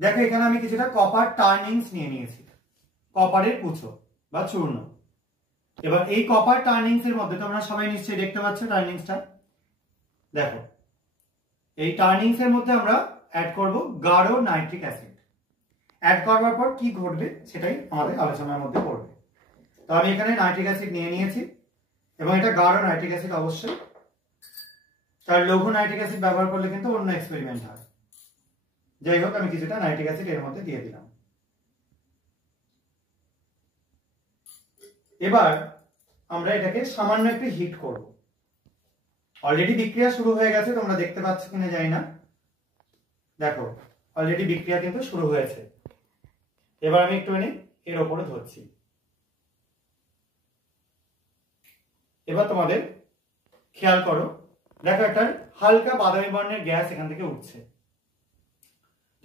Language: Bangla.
দেখো এখানে আমি কিছুটা কপার টার্নিংস নিয়ে নিয়েছি, কপারের কুচো বা চূর্ণ। এবার এই কপার টার্নিংস এর মধ্যে তোমরা সবাই নিশ্চয়ই দেখতে পাচ্ছ টার্নিংসটা। দেখো এই টার্নিংস এর মধ্যে আমরা অ্যাড করব গাঢ় নাইট্রিক অ্যাসিড। অ্যাড করবার পর কি ঘটবে সেটাই আমাদের আলোচনার মধ্যে পড়বে। তো আমি এখানে নাইট্রিক অ্যাসিড নিয়ে নিয়েছি এবং এটা গাঢ় নাইট্রিক অ্যাসিড অবশ্যই, তার লঘু নাইট্রিক অ্যাসিড ব্যবহার করলে কিন্তু অন্য এক্সপেরিমেন্ট হয়। যাই হোক আমি কিছুটা নাইট্রিক অ্যাসিড এর মধ্যে দিয়ে দিলাম। এবার আমরা এটাকে সামান্য একটু হিট করব। অলরেডি বিক্রিয়া শুরু হয়ে গেছে, তোমরা দেখতে পাচ্ছ কিনা জানি না। দেখো অলরেডি বিক্রিয়া কিন্তু শুরু হয়েছে। এবার আমি একটুখানি এর ওপরে ধরছি। এবার তোমাদের খেয়াল করো, দেখো একটা হালকা বাদামি বর্ণের গ্যাস এখান থেকে উঠছে।